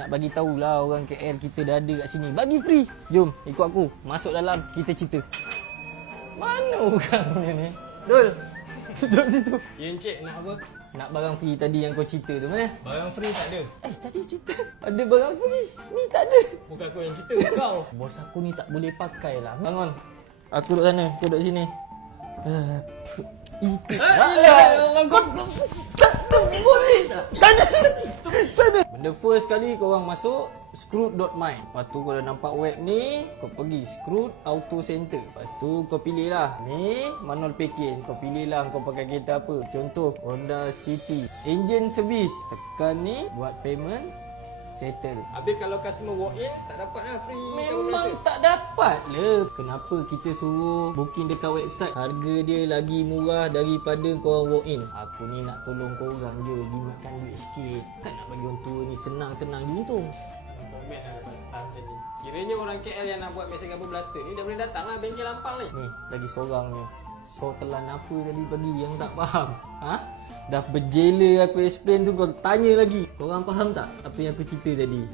Nak bagi tahulah orang KL kita dah ada kat sini. Bagi free. Jom, ikut aku. Masuk dalam, kita cerita. Mana orang ni? Dul. Duduk situ. Ya Encik, nak apa? Nak barang free tadi yang kau cerita tu mana? Barang free tak ada. Tadi cerita ada barang free. Ni tak ada. Bukan aku yang cerita, kau. Bos aku ni tak boleh pakai lah. Bangun. Aku duduk sana, kau duduk sini. Itu. Orang kau. Boleh tak? Sana. Benda first kali korang masuk Scroot.my. Lepas tu kau dah nampak web ni, kau pergi Scroot Auto Center. Lepas tu kau pilih lah. Ni manual package. Kau pilih lah kau pakai kereta apa. Contoh Honda City. Engine service. Tekan ni buat payment. Settle. Habis kalau customer walk in, tak dapat lah free. Memang tak dapat le. Kenapa kita suruh booking dekat website? Harga dia lagi murah daripada korang walk in. Aku ni nak tolong korang je, jimatkan duit sikit. Kan nak bagi orang tua ni senang-senang gini tu. Komen lah dapat staff macam ni. Kiranya orang KL yang nak buat mesin gabung blaster ni dah boleh datang lah bengkel Lampang ni. Ni, lagi seorang ni. Kau telan apa tadi pagi yang tak faham? Ha? Dah berjela aku explain tu, kau tanya lagi. Korang faham tak apa yang aku cerita tadi?